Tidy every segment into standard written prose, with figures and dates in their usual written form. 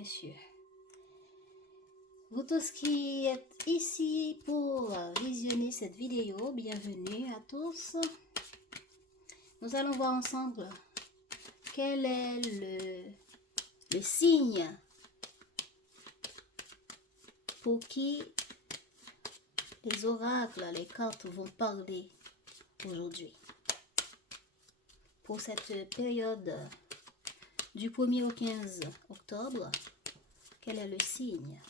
messieurs, vous tous qui êtes ici pour visionner cette vidéo, bienvenue à tous. Nous allons voir ensemble quel est le signe pour qui les oracles, les cartes vont parler aujourd'hui. Pour cette période du 1er au 15 octobre, quel est le signe?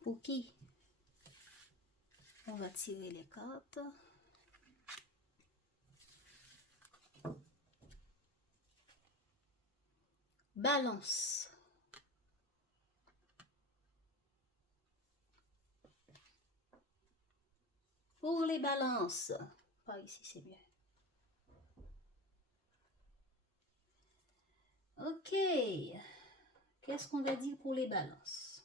Pour qui on va tirer les cartes? Balance. Pour les balances, par ici c'est mieux. Ok, qu'est-ce qu'on va dire pour les balances?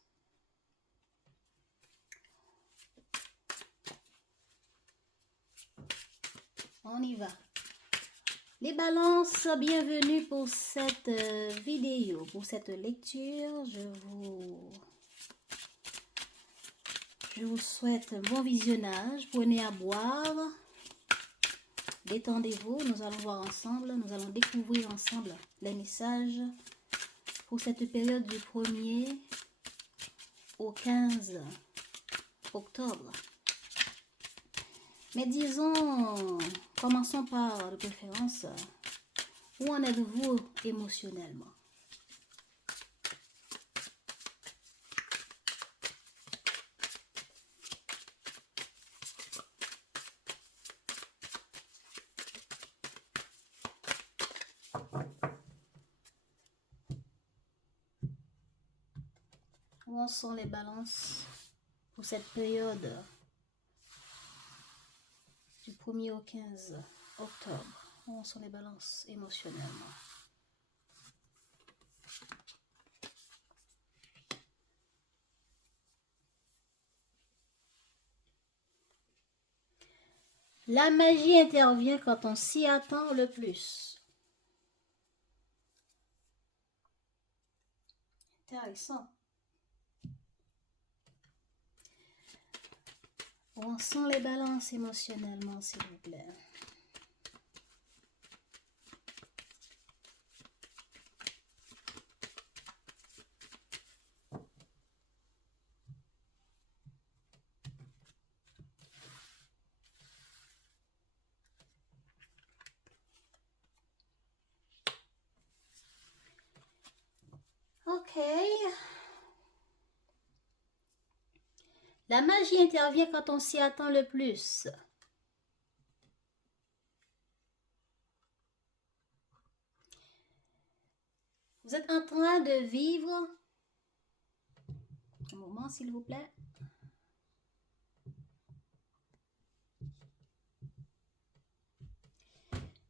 On y va. Les balances, bienvenue pour cette vidéo, pour cette lecture. Je vous souhaite un bon visionnage. Prenez à boire. Détendez-vous. Nous allons voir ensemble. Nous allons découvrir ensemble les messages pour cette période du 1er au 15 octobre. Mais disons, commençons par de préférence, où en êtes-vous émotionnellement? Où en sont les balances pour cette période du 1er au 15 octobre? Où en sont les balances émotionnellement? La magie intervient quand on s'y attend le plus. Intéressant. Où en sont les balances émotionnellement, s'il vous plaît? Ok. La magie intervient quand on s'y attend le plus. Vous êtes en train de vivre... Un moment, s'il vous plaît.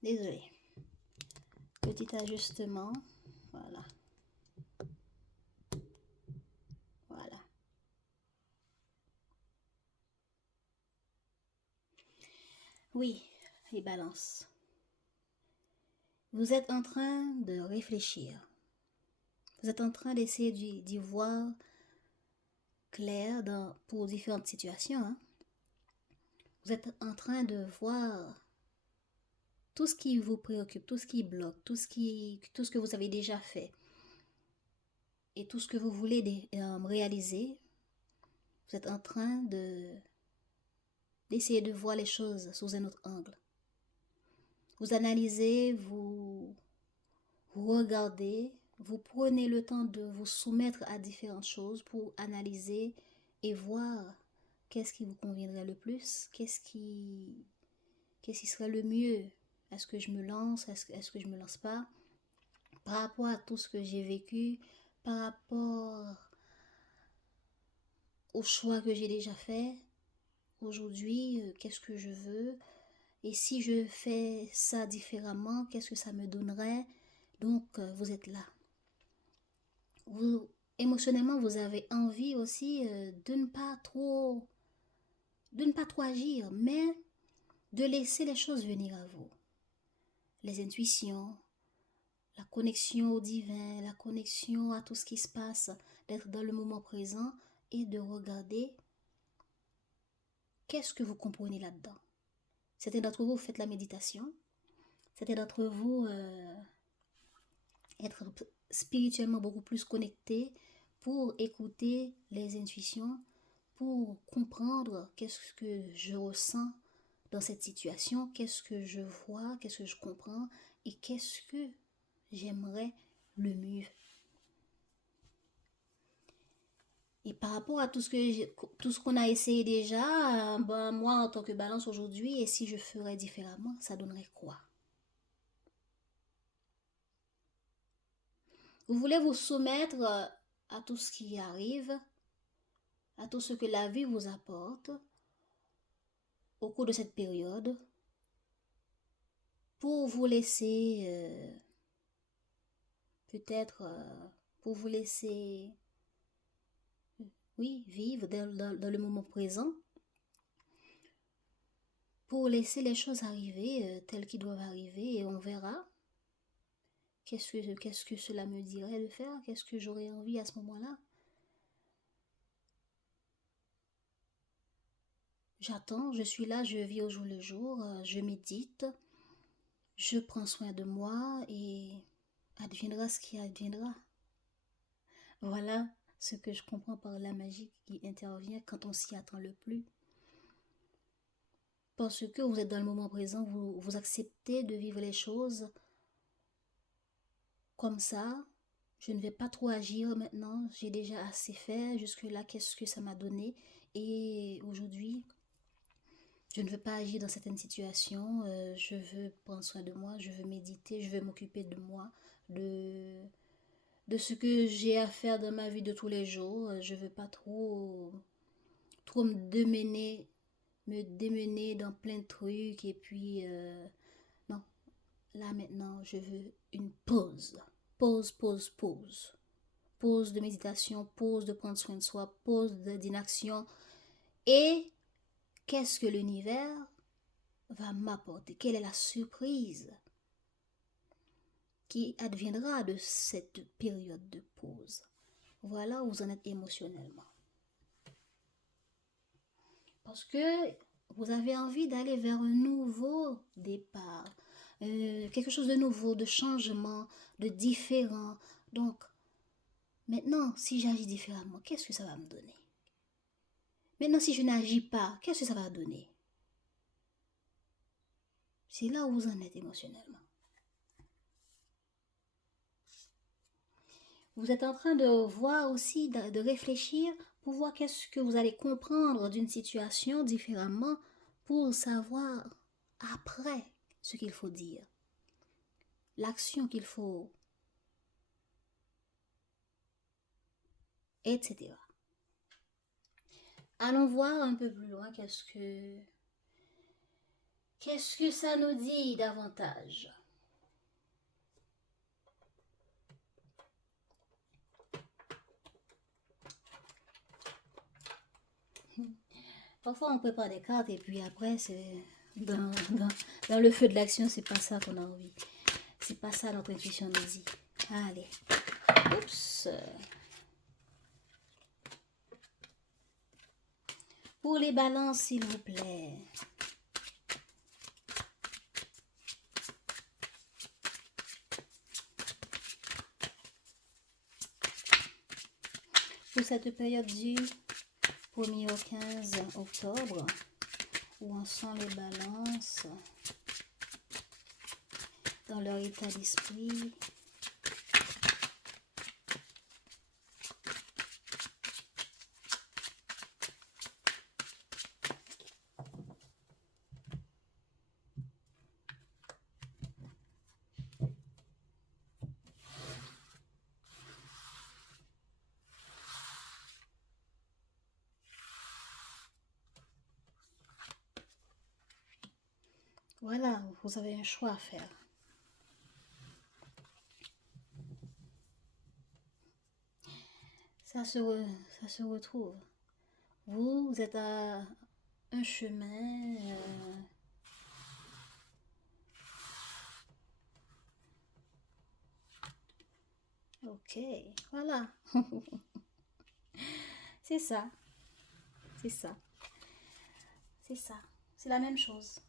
Désolé. Petit ajustement. Voilà. Voilà. Oui, les balances. Vous êtes en train de réfléchir. Vous êtes en train d'essayer d'y voir clair pour différentes situations. Hein. Vous êtes en train de voir tout ce qui vous préoccupe, tout ce qui bloque, tout ce que vous avez déjà fait et tout ce que vous voulez réaliser. Vous êtes en train d'essayer de voir les choses sous un autre angle. Vous analysez, vous regardez, vous prenez le temps de vous soumettre à différentes choses pour analyser et voir qu'est-ce qui vous conviendrait le plus, qu'est-ce qui serait le mieux. Est-ce que je me lance, est-ce que je me lance pas? Par rapport à tout ce que j'ai vécu, par rapport au choix que j'ai déjà fait, aujourd'hui, qu'est-ce que je veux? Et si je fais ça différemment, qu'est-ce que ça me donnerait? Donc, vous êtes là. Émotionnellement, vous avez envie aussi de ne pas trop agir, mais de laisser les choses venir à vous. Les intuitions, la connexion au divin, la connexion à tout ce qui se passe, d'être dans le moment présent et de regarder qu'est-ce que vous comprenez là-dedans. Certains d'entre vous faites la méditation, certains d'entre vous être spirituellement beaucoup plus connectés pour écouter les intuitions, pour comprendre qu'est-ce que je ressens dans cette situation, qu'est-ce que je vois, qu'est-ce que je comprends et qu'est-ce que j'aimerais le mieux. Et par rapport à tout ce qu'on a essayé déjà, ben moi en tant que balance aujourd'hui, et si je ferais différemment, ça donnerait quoi? Vous voulez vous soumettre à tout ce qui arrive, à tout ce que la vie vous apporte au cours de cette période, pour vous laisser, peut-être, pour vous laisser, oui, vivre dans le moment présent, pour laisser les choses arriver telles qu'elles doivent arriver et on verra qu'est-ce que cela me dirait de faire, qu'est-ce que j'aurais envie à ce moment-là. J'attends, je suis là, je vis au jour le jour, je médite, je prends soin de moi et adviendra ce qui adviendra. Voilà ce que je comprends par la magie qui intervient quand on s'y attend le plus. Parce que vous êtes dans le moment présent, vous acceptez de vivre les choses comme ça. Je ne vais pas trop agir maintenant, j'ai déjà assez fait. Jusque-là, qu'est-ce que ça m'a donné? Et aujourd'hui, je ne veux pas agir dans certaines situations. Je veux prendre soin de moi, je veux méditer, je veux m'occuper de moi, de ce que j'ai à faire dans ma vie de tous les jours. Je ne veux pas trop me démener dans plein de trucs. Et puis, non, là maintenant, je veux une pause. Pause, pause, pause. Pause de méditation, pause de prendre soin de soi, pause d'inaction. Et qu'est-ce que l'univers va m'apporter? Quelle est la surprise qui adviendra de cette période de pause? Voilà où vous en êtes émotionnellement. Parce que vous avez envie d'aller vers un nouveau départ, quelque chose de nouveau, de changement, de différent. Donc, maintenant, si j'agis différemment, qu'est-ce que ça va me donner? Maintenant, si je n'agis pas, qu'est-ce que ça va donner? C'est là où vous en êtes émotionnellement. Vous êtes en train de voir aussi, de réfléchir pour voir qu'est-ce que vous allez comprendre d'une situation différemment pour savoir après ce qu'il faut dire, l'action qu'il faut, etc. Allons voir un peu plus loin qu'est-ce que ça nous dit davantage. Parfois on prépare des cartes et puis après c'est dans le feu de l'action, c'est pas ça qu'on a envie. C'est pas ça notre intuition nous dit. Allez. Oups. Pour les balances, s'il vous plaît. Pour cette période du 1er au 15 octobre, où en sont les balances dans leur état d'esprit. Voilà, vous avez un choix à faire. Ça se retrouve. Vous êtes à un chemin Ok, voilà. C'est ça, c'est ça, c'est ça. C'est la même chose.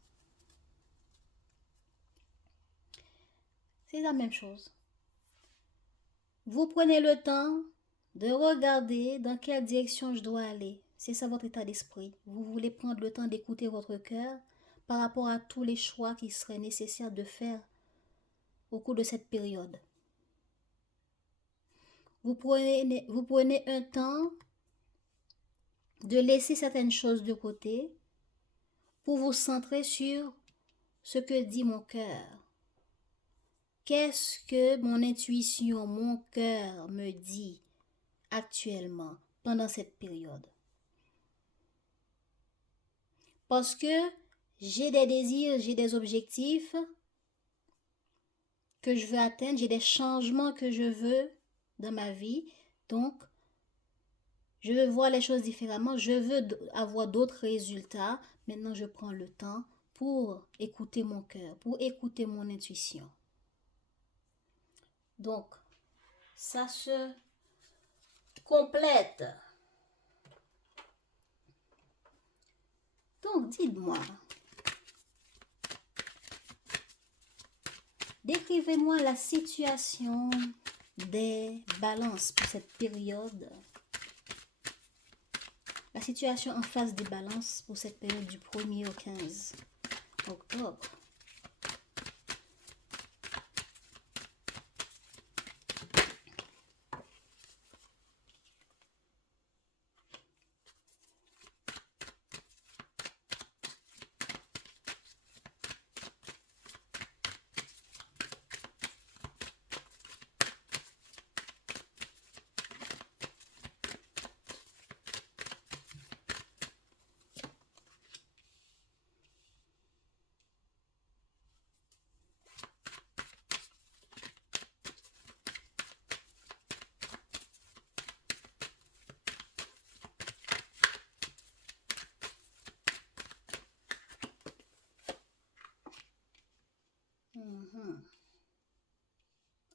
C'est la même chose. Vous prenez le temps de regarder dans quelle direction je dois aller. C'est ça votre état d'esprit. Vous voulez prendre le temps d'écouter votre cœur par rapport à tous les choix qui seraient nécessaires de faire au cours de cette période. Vous prenez un temps de laisser certaines choses de côté pour vous centrer sur ce que dit mon cœur. Qu'est-ce que mon intuition, mon cœur me dit actuellement pendant cette période? Parce que j'ai des désirs, j'ai des objectifs que je veux atteindre, j'ai des changements que je veux dans ma vie. Donc, je veux voir les choses différemment, je veux avoir d'autres résultats. Maintenant, je prends le temps pour écouter mon cœur, pour écouter mon intuition. Donc, ça se complète. Donc, dites-moi, décrivez-moi la situation des balances pour cette période. La situation en face des balances pour cette période du 1er au 15 octobre.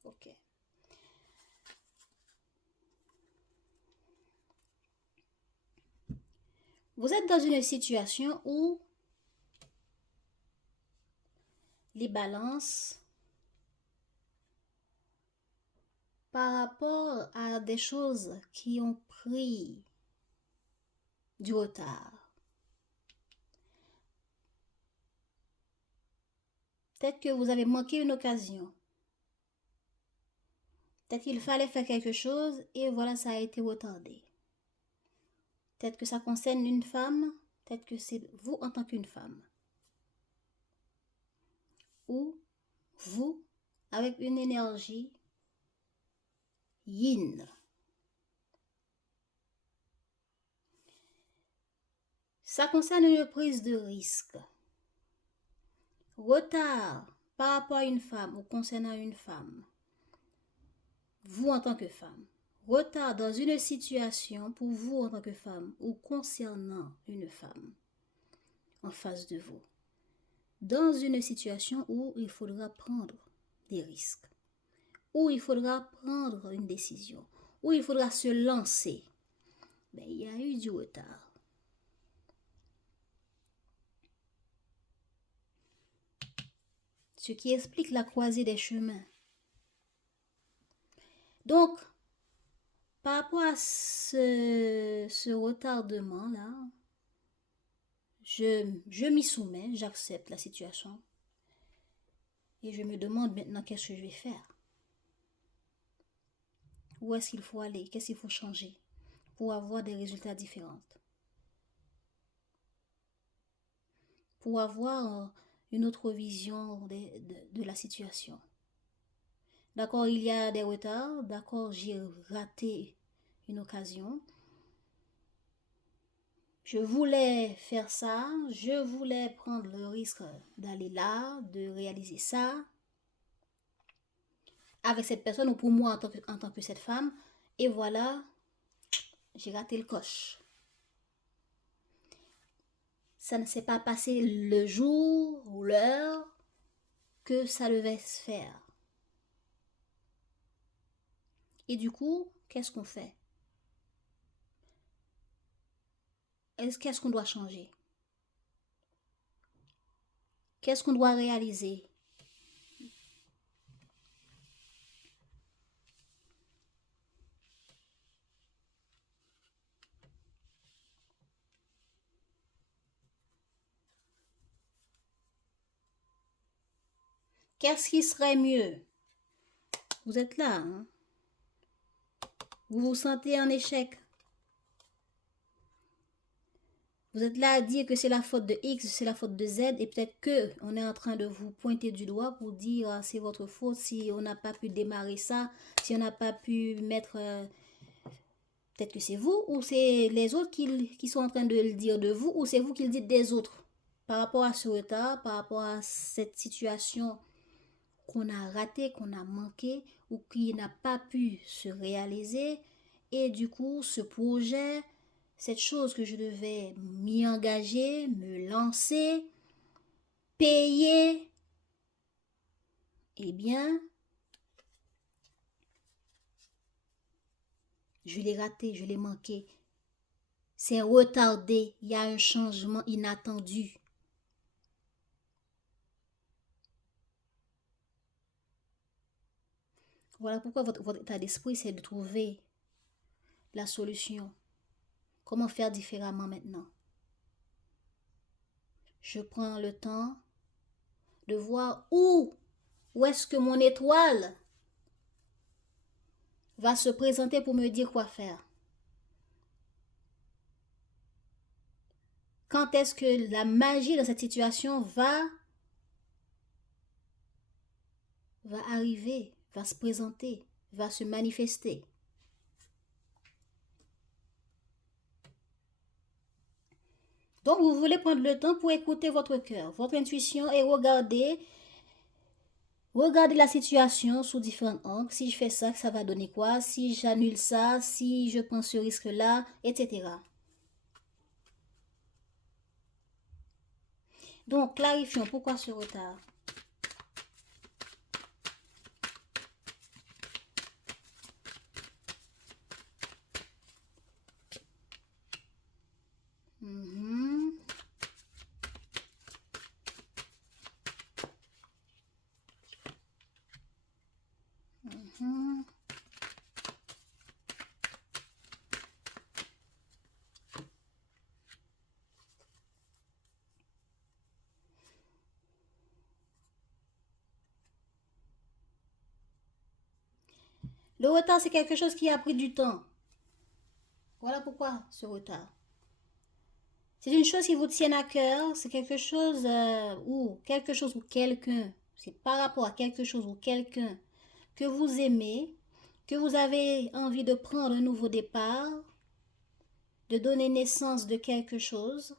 Ok. Vous êtes dans une situation où les balances, par rapport à des choses qui ont pris du retard, peut-être que vous avez manqué une occasion. Peut-être qu'il fallait faire quelque chose et voilà, ça a été retardé. Peut-être que ça concerne une femme, peut-être que c'est vous en tant qu'une femme. Ou vous avec une énergie yin. Ça concerne une prise de risque. Retard par rapport à une femme ou concernant une femme. Vous en tant que femme. Retard dans une situation pour vous en tant que femme ou concernant une femme en face de vous. Dans une situation où il faudra prendre des risques, où il faudra prendre une décision, où il faudra se lancer. Mais il y a eu du retard. Ce qui explique la croisée des chemins. Donc, par rapport à ce retardement-là, je m'y soumets, j'accepte la situation. Et je me demande maintenant qu'est-ce que je vais faire. Où est-ce qu'il faut aller? Qu'est-ce qu'il faut changer pour avoir des résultats différents? Pour avoir une autre vision de la situation. D'accord, il y a des retards. D'accord, j'ai raté une occasion. Je voulais faire ça. Je voulais prendre le risque d'aller là, de réaliser ça. Avec cette personne ou pour moi en tant que cette femme. Et voilà, j'ai raté le coche. Ça ne s'est pas passé le jour ou l'heure que ça devait se faire. Et du coup, qu'est-ce qu'on fait? Qu'est-ce qu'on doit changer? Qu'est-ce qu'on doit réaliser? Qu'est-ce qui serait mieux? Vous êtes là, hein? Vous vous sentez en échec. Vous êtes là à dire que c'est la faute de X, c'est la faute de Z, et peut-être que on est en train de vous pointer du doigt pour dire ah, c'est votre faute si on n'a pas pu démarrer ça, si on n'a pas pu mettre... peut-être que c'est vous ou c'est les autres qui sont en train de le dire de vous ou c'est vous qui le dites des autres. Par rapport à ce retard, par rapport à cette situation qu'on a ratée, qu'on a manqué ou qui n'a pas pu se réaliser. Et du coup, ce projet, cette chose que je devais m'y engager, me lancer, payer, eh bien, je l'ai raté, je l'ai manqué. C'est retardé, il y a un changement inattendu. Voilà pourquoi votre état d'esprit, c'est de trouver la solution. Comment faire différemment maintenant? Je prends le temps de voir où est-ce que mon étoile va se présenter pour me dire quoi faire. Quand est-ce que la magie dans cette situation va arriver, va se présenter, va se manifester. Donc, vous voulez prendre le temps pour écouter votre cœur, votre intuition et regarder la situation sous différents angles. Si je fais ça, ça va donner quoi? Si j'annule ça, si je prends ce risque-là, etc. Donc, clarifions pourquoi ce retard. Le retard, c'est quelque chose qui a pris du temps. Voilà pourquoi ce retard. C'est une chose qui vous tient à cœur, c'est quelque chose ou quelqu'un, c'est par rapport à quelque chose ou quelqu'un que vous aimez, que vous avez envie de prendre un nouveau départ, de donner naissance de quelque chose,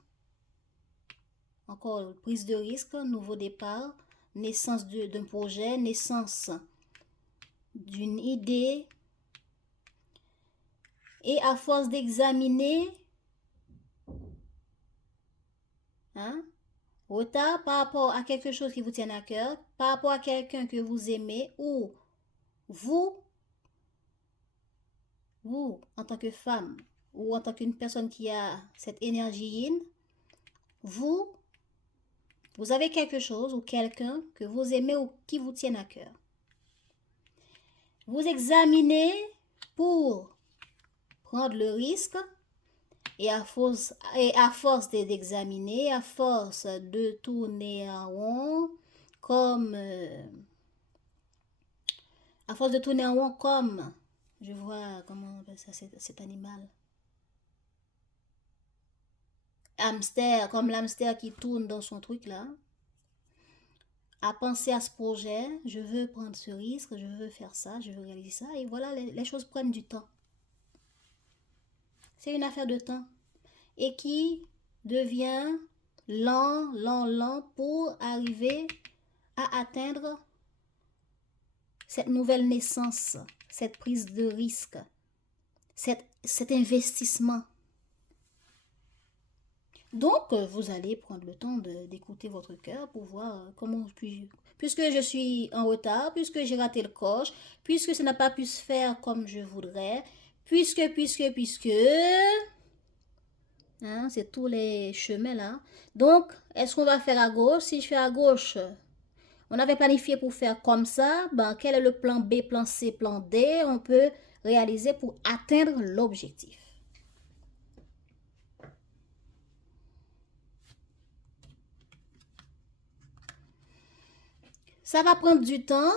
encore prise de risque, nouveau départ, naissance d'un projet, naissance d'une idée, et à force d'examiner, retard par rapport à quelque chose qui vous tient à cœur, par rapport à quelqu'un que vous aimez, ou vous, en tant que femme, ou en tant qu'une personne qui a cette énergie yin, vous avez quelque chose ou quelqu'un que vous aimez ou qui vous tient à cœur. Vous examinez pour prendre le risque et à force d'examiner, à force de tourner en rond, comme je vois comment on appelle ça cet animal. Hamster, comme l'hamster qui tourne dans son truc là. À penser à ce projet, je veux prendre ce risque, je veux faire ça, je veux réaliser ça. Et voilà, les choses prennent du temps. C'est une affaire de temps. Et qui devient lent pour arriver à atteindre cette nouvelle naissance, cette prise de risque, cet investissement. Donc, vous allez prendre le temps d'écouter votre cœur pour voir comment puis puisque je suis en retard, puisque j'ai raté le coche, puisque ça n'a pas pu se faire comme je voudrais, puisque, hein, c'est tous les chemins là. Donc, est-ce qu'on va faire à gauche? Si je fais à gauche, on avait planifié pour faire comme ça, ben, quel est le plan B, plan C, plan D? On peut réaliser pour atteindre l'objectif. Ça va prendre du temps,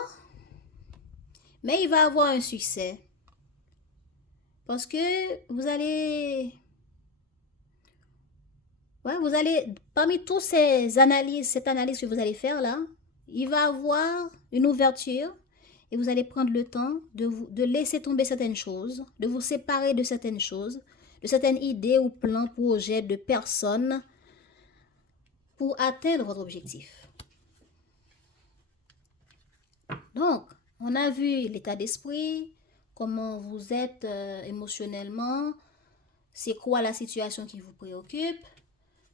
mais il va avoir un succès. Parce que vous allez, ouais, vous allez, parmi toutes ces analyses, cette analyse que vous allez faire là, il va avoir une ouverture et vous allez prendre le temps de laisser tomber certaines choses, de vous séparer de certaines choses, de certaines idées ou plans, projets, de personnes pour atteindre votre objectif. Donc, on a vu l'état d'esprit, comment vous êtes émotionnellement, c'est quoi la situation qui vous préoccupe.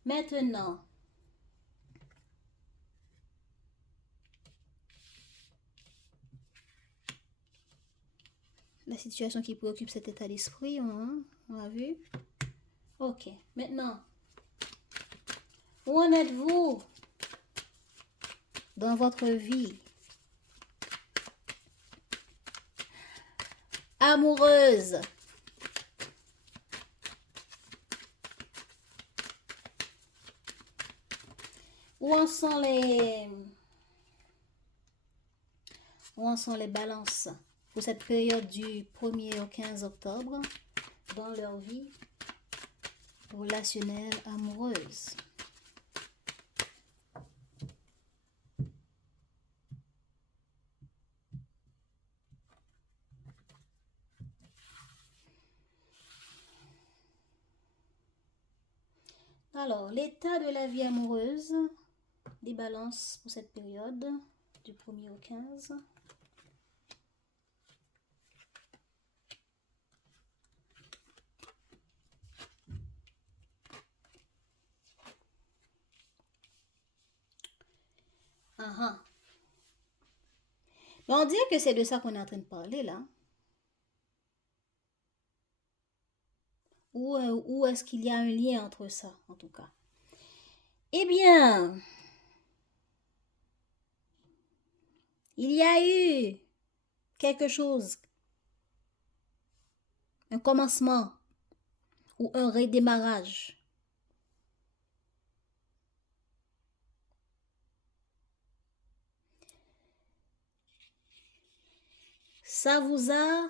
Maintenant, la situation qui préoccupe cet état d'esprit, on a vu. Ok, maintenant, où en êtes-vous dans votre vie amoureuse? Où en sont les balances pour cette période du 1er au 15 octobre dans leur vie relationnelle amoureuse? Alors, l'état de la vie amoureuse des balances pour cette période du 1er au 15. Mais on dirait que c'est de ça qu'on est en train de parler là. Ou est-ce qu'il y a un lien entre ça, en tout cas? Eh bien, il y a eu quelque chose, un commencement ou un redémarrage. Ça vous a,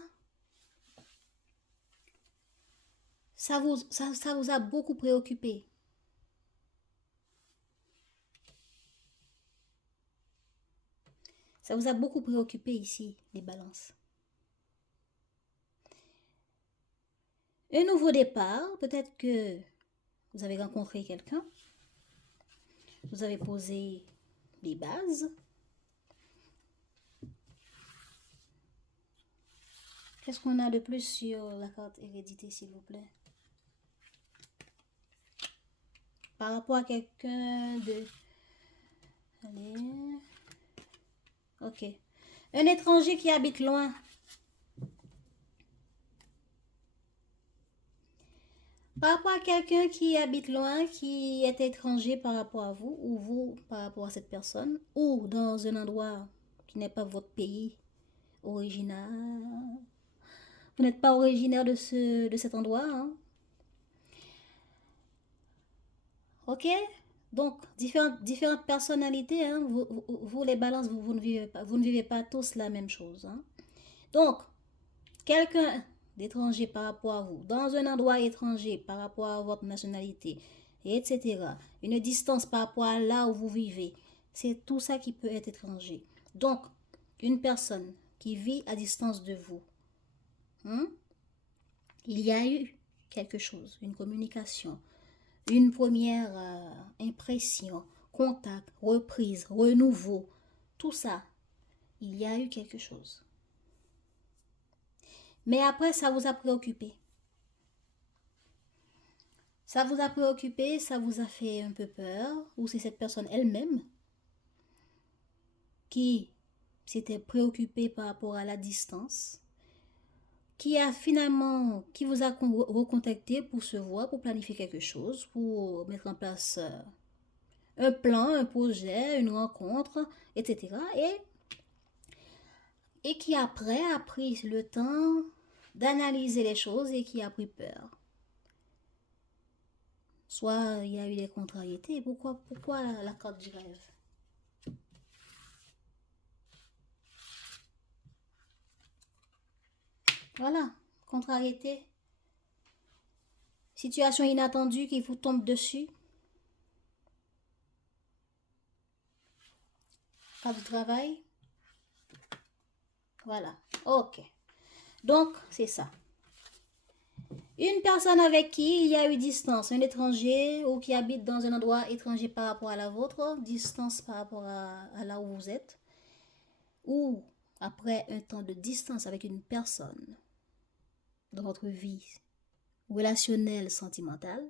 ça vous a beaucoup préoccupé. Ça vous a beaucoup préoccupé ici, les balances. Un nouveau départ, peut-être que vous avez rencontré quelqu'un, vous avez posé les bases. Qu'est-ce qu'on a de plus sur la carte hérédité, s'il vous plaît? Par rapport à quelqu'un de... Allez. Ok. Un étranger qui habite loin. Par rapport à quelqu'un qui habite loin, qui est étranger par rapport à vous, ou vous par rapport à cette personne, ou dans un endroit qui n'est pas votre pays original. Vous n'êtes pas originaire de cet endroit, hein? Ok? Donc, différentes personnalités, hein? Vous, les balances, vous ne vivez pas tous la même chose, hein? Donc, quelqu'un d'étranger par rapport à vous, dans un endroit étranger par rapport à votre nationalité, etc. Une distance par rapport à là où vous vivez. C'est tout ça qui peut être étranger. Donc, une personne qui vit à distance de vous, hein, il y a eu quelque chose, une communication, une première impression, contact, reprise, renouveau, tout ça, il y a eu quelque chose. Mais après, ça vous a préoccupé. Ça vous a préoccupé, ça vous a fait un peu peur, ou c'est cette personne elle-même qui s'était préoccupée par rapport à la distance, qui vous a recontacté pour se voir, pour planifier quelque chose, pour mettre en place un plan, un projet, une rencontre, etc. Et qui après a pris le temps d'analyser les choses et qui a pris peur. Soit il y a eu des contrariétés. Pourquoi la carte du rêve? Voilà, contrariété. Situation inattendue qui vous tombe dessus. Carte du travail. Voilà, ok. Donc, c'est ça. Une personne avec qui il y a eu distance, un étranger ou qui habite dans un endroit étranger par rapport à la vôtre, distance par rapport à là où vous êtes, ou après un temps de distance avec une personne dans votre vie relationnelle, sentimentale,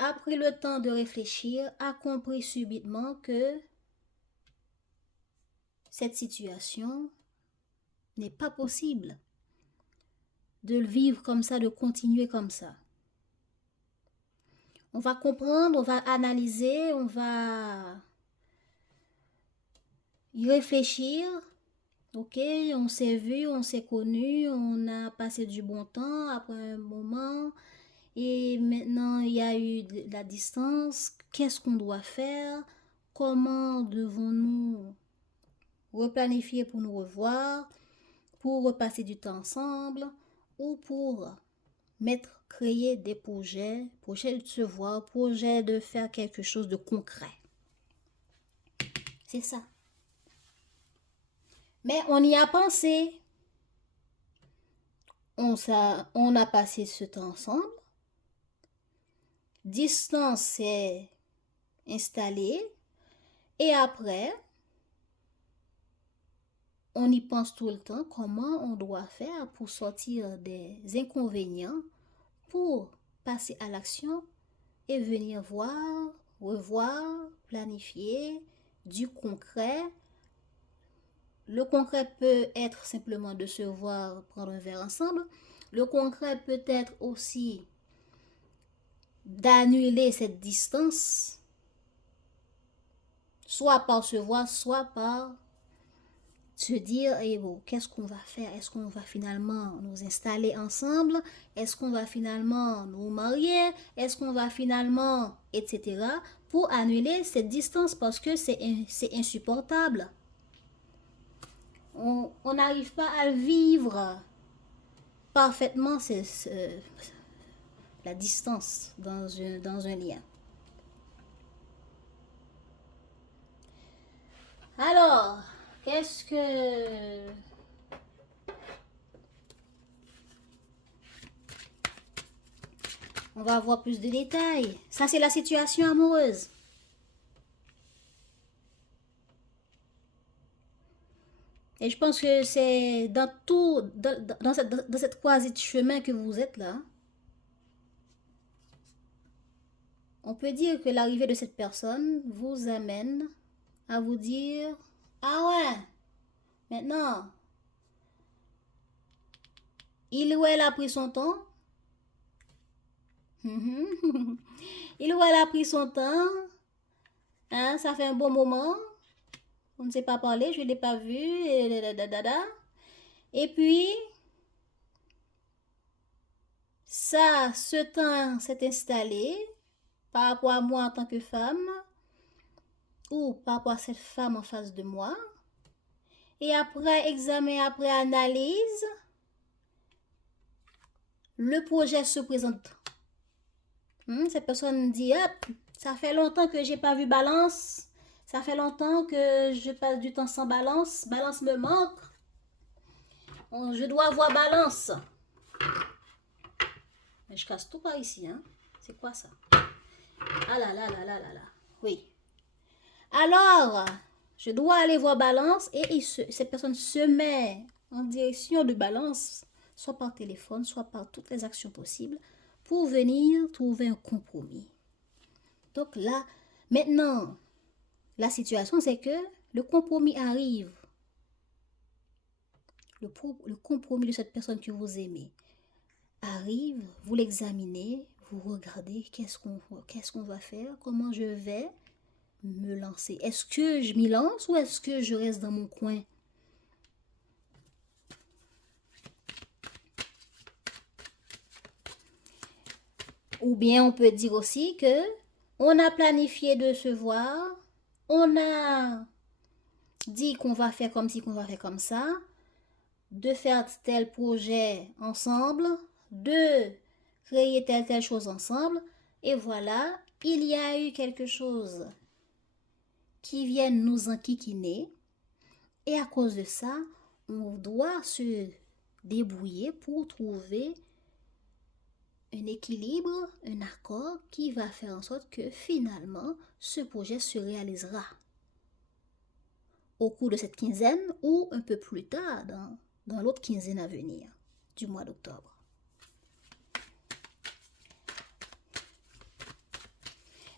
a pris le temps de réfléchir, a compris subitement que cette situation n'est pas possible de le vivre comme ça, de continuer comme ça. On va comprendre, on va analyser, on va y réfléchir. Ok, on s'est vu, on s'est connu, on a passé du bon temps après un moment. Et maintenant, il y a eu de la distance. Qu'est-ce qu'on doit faire? Comment devons-nous replanifier pour nous revoir, pour repasser du temps ensemble ou pour créer des projets de se voir, projets de faire quelque chose de concret. C'est ça. Mais on y a pensé. On a passé ce temps ensemble. Distance s'est installée. Et après, on y pense tout le temps comment on doit faire pour sortir des inconvénients, pour passer à l'action et venir voir, revoir, planifier du concret. Le concret peut être simplement de se voir, prendre un verre ensemble. Le concret peut être aussi d'annuler cette distance, soit par se voir, soit par se dire, eh bon, qu'est-ce qu'on va faire? Est-ce qu'on va finalement nous installer ensemble? Est-ce qu'on va finalement nous marier? Est-ce qu'on va finalement, etc. pour annuler cette distance parce que c'est insupportable. On n'arrive pas à vivre parfaitement la distance dans un lien. Alors, qu'est-ce que... On va avoir plus de détails. Ça, c'est la situation amoureuse. Et je pense que c'est dans cette croisée de chemin que vous êtes là. On peut dire que l'arrivée de cette personne vous amène à vous dire, ah ouais, maintenant, il ou elle a pris son temps. Il ou elle a pris son temps. Hein, ça fait un bon moment. On ne s'est pas parlé, je ne l'ai pas vu. Et puis, ça, ce temps s'est installé par rapport à moi en tant que femme ou par rapport à cette femme en face de moi. Et après examen, après analyse, le projet se présente. Cette personne dit, hop, ça fait longtemps que j'ai pas vu Balance. Ça fait longtemps que je passe du temps sans Balance. Balance me manque. Je dois voir Balance. Mais je casse tout par ici, hein. C'est quoi ça? Ah là là là là là là. Oui. Alors, je dois aller voir Balance et cette personne se met en direction de Balance, soit par téléphone, soit par toutes les actions possibles, pour venir trouver un compromis. Donc là, maintenant, la situation, c'est que le compromis arrive. Le compromis de cette personne que vous aimez arrive, vous l'examinez, vous regardez qu'est-ce qu'on va faire, comment je vais me lancer. Est-ce que je m'y lance ou est-ce que je reste dans mon coin? Ou bien on peut dire aussi que on a planifié de se voir, on a dit qu'on va faire comme ci, qu'on va faire comme ça, de faire tel projet ensemble, de créer telle chose ensemble, et voilà, il y a eu quelque chose qui vient nous enquiquiner, et à cause de ça, on doit se débrouiller pour trouver un équilibre, un accord qui va faire en sorte que finalement, ce projet se réalisera au cours de cette quinzaine ou un peu plus tard dans l'autre quinzaine à venir du mois d'octobre.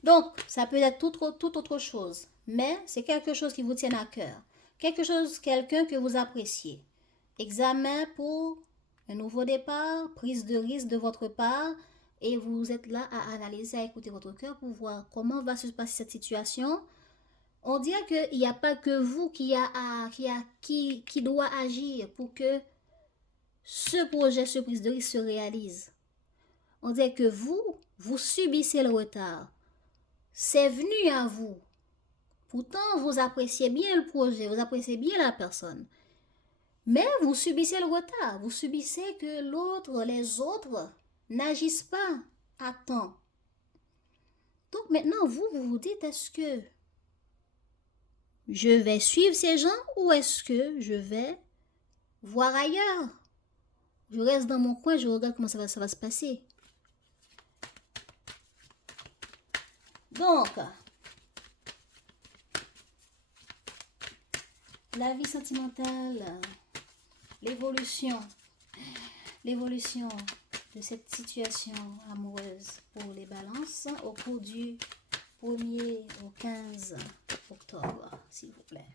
Donc, ça peut être toute autre chose, mais c'est quelque chose qui vous tient à cœur. Quelqu'un que vous appréciez. Examen pour un nouveau départ, prise de risque de votre part, et vous êtes là à analyser, à écouter votre cœur pour voir comment va se passer cette situation. On dirait qu'il n'y a pas que vous qui doit agir pour que ce projet, ce prise de risque se réalise. On dirait que vous subissez le retard. C'est venu à vous. Pourtant, vous appréciez bien le projet, vous appréciez bien la personne. Mais vous subissez le retard. Vous subissez que les autres n'agissent pas à temps. Donc maintenant, vous vous dites, est-ce que je vais suivre ces gens ou est-ce que je vais voir ailleurs? Je reste dans mon coin, je regarde comment ça va se passer. Donc, la vie sentimentale, l'évolution de cette situation amoureuse pour les balances au cours du 1er au 15 octobre, s'il vous plaît.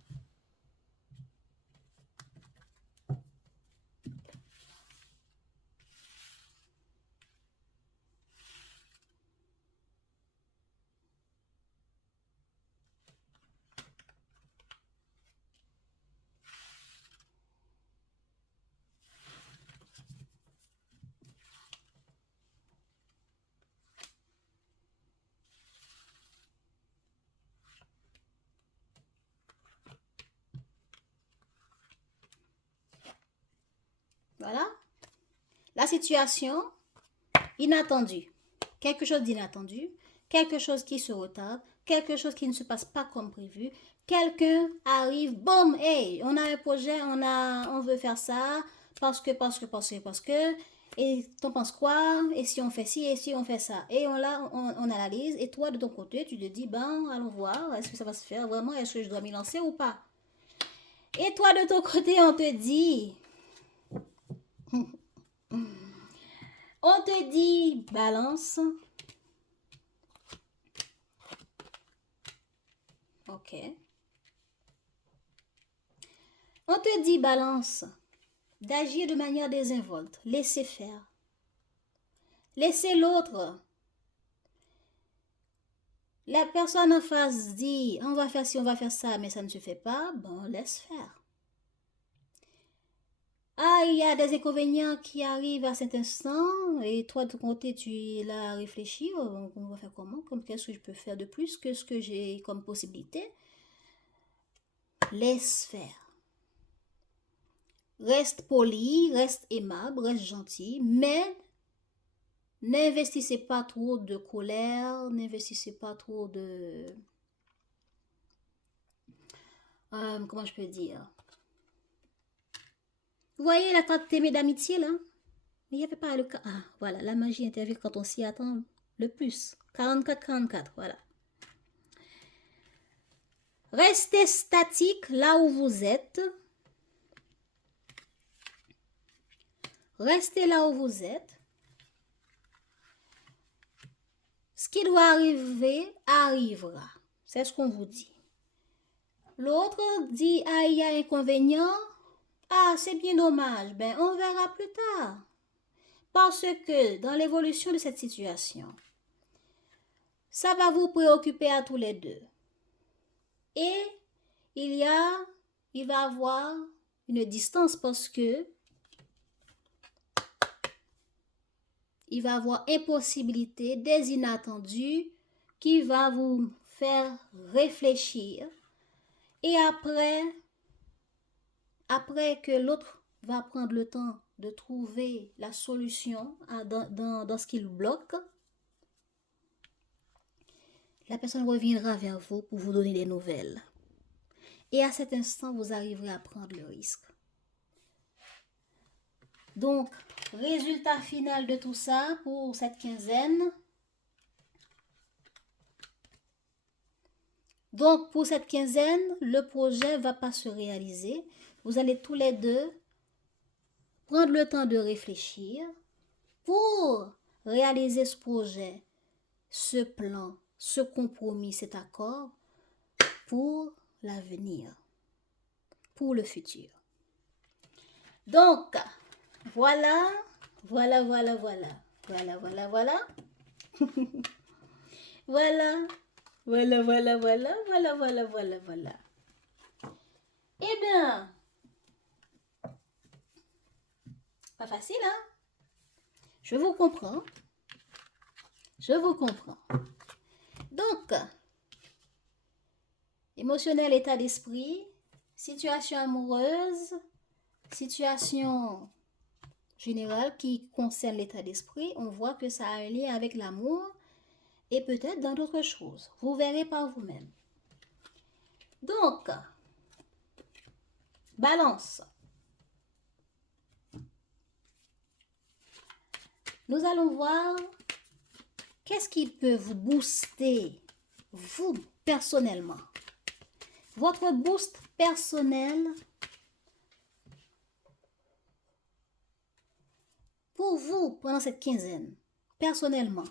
Voilà. La situation inattendue. Quelque chose d'inattendu. Quelque chose qui se retarde. Quelque chose qui ne se passe pas comme prévu. Quelqu'un arrive, boum, hey, on a un projet, on veut faire ça, parce que, et t'en penses quoi, et si on fait ci, et si on fait ça, et on analyse, et toi de ton côté, tu te dis, ben, allons voir, est-ce que ça va se faire vraiment, est-ce que je dois m'y lancer ou pas, et toi de ton côté, on te dit, balance, ok. On te dit, balance, d'agir de manière désinvolte. Laissez faire. Laissez l'autre. La personne en face dit, on va faire ci, on va faire ça, mais ça ne se fait pas. Bon, laisse faire. Ah, il y a des inconvénients qui arrivent à cet instant, et toi de ton côté, tu es là à réfléchir. On va faire comment? Qu'est-ce que je peux faire de plus que ce que j'ai comme possibilité? Laisse faire. Reste poli, reste aimable, reste gentil, mais n'investissez pas trop de colère, n'investissez pas trop de... comment je peux dire? Vous voyez la carte aimée d'amitié là? Mais il n'y avait pas le cas. Ah, voilà, la magie intervient quand on s'y attend le plus. 44, voilà. Restez statique là où vous êtes. Restez là où vous êtes. Ce qui doit arriver arrivera. C'est ce qu'on vous dit. L'autre dit, ah, il y a inconvénient. Ah, c'est bien dommage. Ben, on verra plus tard. Parce que dans l'évolution de cette situation, ça va vous préoccuper à tous les deux. Et il va avoir une distance parce que il va avoir impossibilité, des inattendus qui va vous faire réfléchir. Et après que l'autre va prendre le temps de trouver la solution dans ce qui le bloque, la personne reviendra vers vous pour vous donner des nouvelles. Et à cet instant, vous arriverez à prendre le risque. Donc, résultat final de tout ça pour cette quinzaine. Donc, pour cette quinzaine, le projet ne va pas se réaliser. Vous allez tous les deux prendre le temps de réfléchir pour réaliser ce projet, ce plan, ce compromis, cet accord pour l'avenir, pour le futur. Donc, voilà. Voilà. Eh bien, pas facile, hein? Je vous comprends. Donc, émotionnel, état d'esprit, situation amoureuse, situation générale qui concerne l'état d'esprit, on voit que ça a un lien avec l'amour et peut-être dans d'autres choses. Vous verrez par vous-même. Donc, balance. Nous allons voir qu'est-ce qui peut vous booster, vous, personnellement. Votre boost personnel pour vous pendant cette quinzaine, personnellement.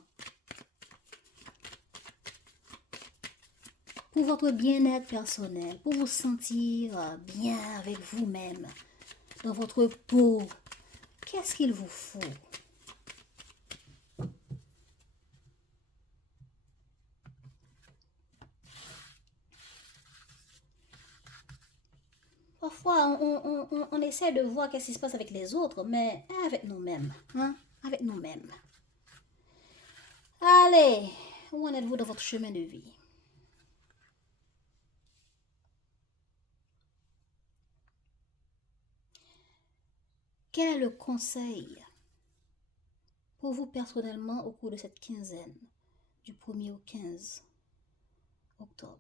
Pour votre bien-être personnel, pour vous sentir bien avec vous-même, dans votre peau. Qu'est-ce qu'il vous faut? Parfois, on essaie de voir qu'est-ce qui se passe avec les autres, mais avec nous-mêmes. Hein? Avec nous-mêmes. Allez, où en êtes-vous dans votre chemin de vie? Quel est le conseil pour vous personnellement au cours de cette quinzaine, du 1er au 15 octobre?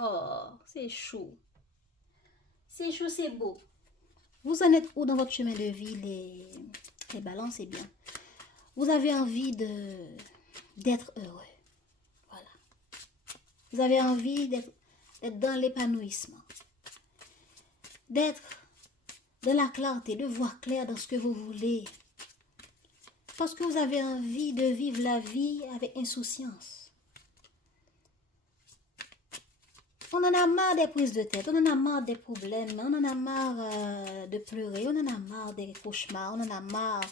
Oh, c'est chaud. C'est chaud, c'est beau. Vous en êtes où dans votre chemin de vie, les balances, c'est bien. Vous avez envie d'être heureux. Voilà. Vous avez envie d'être dans l'épanouissement. D'être dans la clarté, de voir clair dans ce que vous voulez. Parce que vous avez envie de vivre la vie avec insouciance. On en a marre des prises de tête, on en a marre des problèmes, on en a marre de pleurer, on en a marre des cauchemars, on en a marre.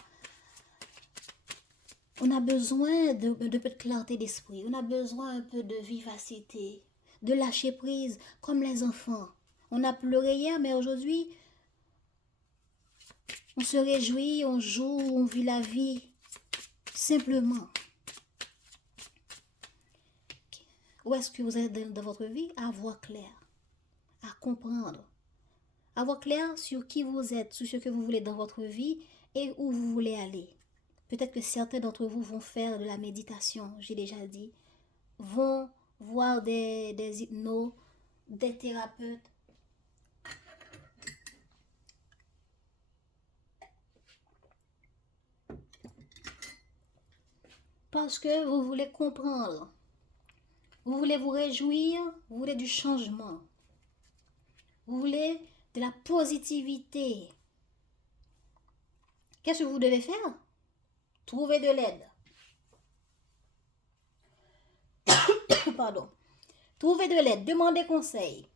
On a besoin de peu de clarté d'esprit, on a besoin un peu de vivacité, de lâcher prise, comme les enfants. On a pleuré hier, mais aujourd'hui, on se réjouit, on joue, on vit la vie simplement. Où est-ce que vous êtes dans votre vie? À voir clair, à comprendre. À voir clair sur qui vous êtes, sur ce que vous voulez dans votre vie et où vous voulez aller. Peut-être que certains d'entre vous vont faire de la méditation, j'ai déjà dit, vont voir des hypnos, des thérapeutes. parce que vous voulez comprendre. Vous voulez vous réjouir, vous voulez du changement. Vous voulez de la positivité. Qu'est-ce que vous devez faire? Trouver de l'aide. Pardon. Trouvez de l'aide, demandez conseil.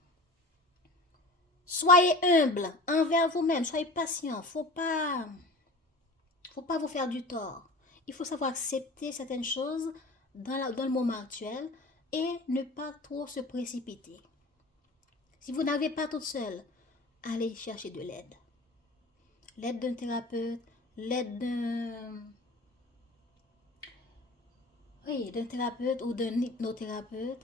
Soyez humble envers vous-même, soyez patient. Faut pas vous faire du tort. Il faut savoir accepter certaines choses dans le moment actuel et ne pas trop se précipiter. Si vous n'avez pas toute seule, allez chercher de l'aide. L'aide d'un thérapeute, l'aide d'un thérapeute ou d'un hypnothérapeute.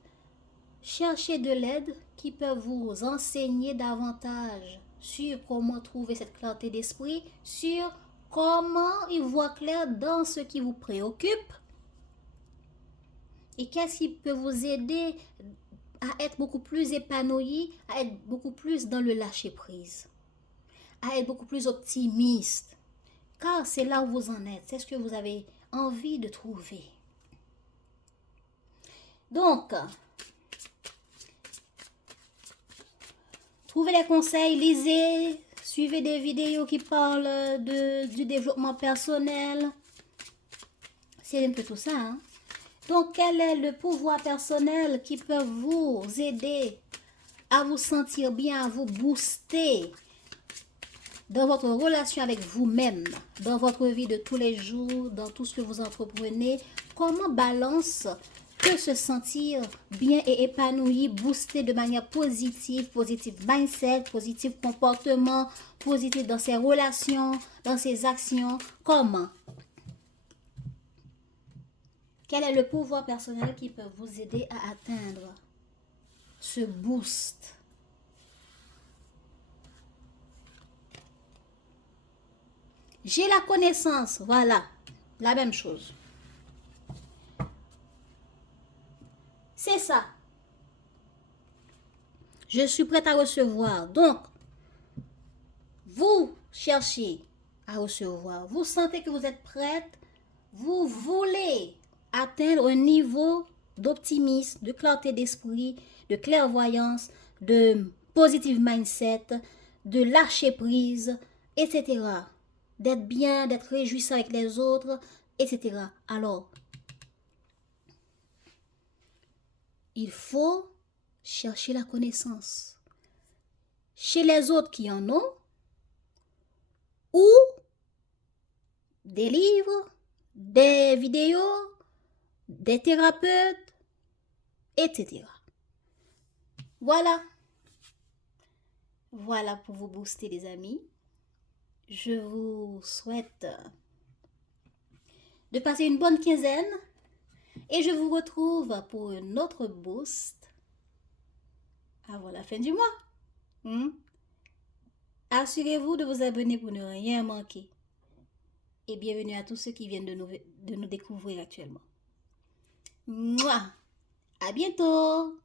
Cherchez de l'aide qui peut vous enseigner davantage sur comment trouver cette clarté d'esprit, sur comment y voir clair dans ce qui vous préoccupe et qu'est-ce qui peut vous aider à être beaucoup plus épanoui, à être beaucoup plus dans le lâcher-prise, à être beaucoup plus optimiste. Car c'est là où vous en êtes, c'est ce que vous avez envie de trouver. Donc, trouvez les conseils, lisez, suivez des vidéos qui parlent du développement personnel. C'est un peu tout ça. Hein? Donc, quel est le pouvoir personnel qui peut vous aider à vous sentir bien, à vous booster dans votre relation avec vous-même, dans votre vie de tous les jours, dans tout ce que vous entreprenez? Comment balance peut se sentir bien et épanoui, boosté de manière positive, positive mindset, positif comportement, positif dans ses relations, dans ses actions? Comment? Quel est le pouvoir personnel qui peut vous aider à atteindre ce boost? J'ai la connaissance, voilà, la même chose. C'est ça. Je suis prête à recevoir. Donc, vous cherchez à recevoir. Vous sentez que vous êtes prête. Vous voulez atteindre un niveau d'optimisme, de clarté d'esprit, de clairvoyance, de positive mindset, de lâcher prise, etc. D'être bien, d'être réjouissant avec les autres, etc. Alors, il faut chercher la connaissance chez les autres qui en ont, ou des livres, des vidéos, des thérapeutes, etc. Voilà. Voilà pour vous booster, les amis. Je vous souhaite de passer une bonne quinzaine et je vous retrouve pour un autre boost avant la fin du mois. Assurez-vous de vous abonner pour ne rien manquer. Et bienvenue à tous ceux qui viennent de nous découvrir actuellement. Mouah! À bientôt!